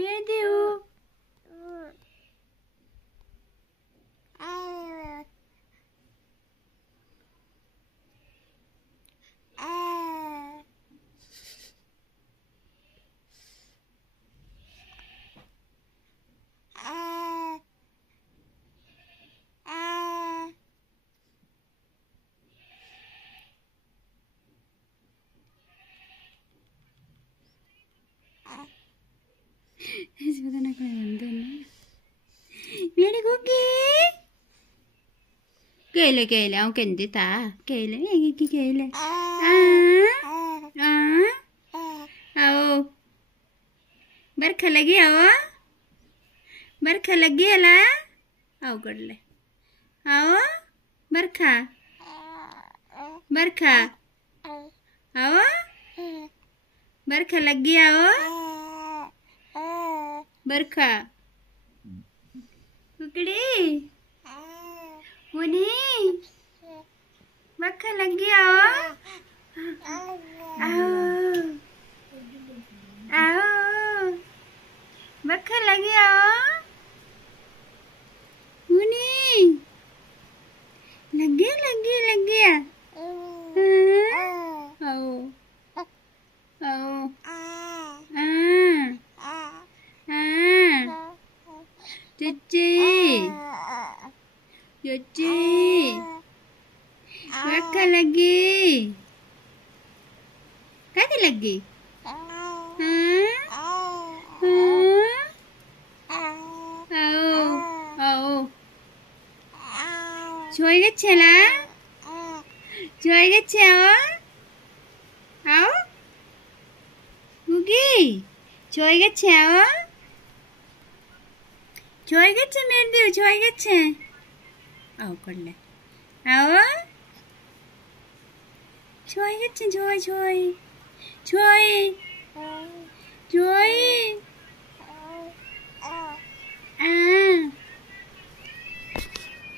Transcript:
মেরে দিও। Sebentar nak nonton. Biar kuki. Kele kele, aku kendi ta. Kele, ini kele. आओ बरखा लगी आओ बरखा लगी अला आओ कर ले आओ बरखा बरखा आओ बरखा लगी आओ बरखा कुकड़ी मुनी बरखा लगी आओ आओ आओ बरखा लगी आओ मुनी लग गया आओ आओ चची चची बरखा लगी कहाँ लगी જોઈ ગઈ છે લા જોઈ ગઈ છે આવો ગુગી જોઈ ગઈ છે આવો જોઈ ગઈ છે મેર દેવ જોઈ ગઈ છે આવો કરલે આવો જોઈ ગઈ છે જોઈ જોઈ જોઈ જોઈ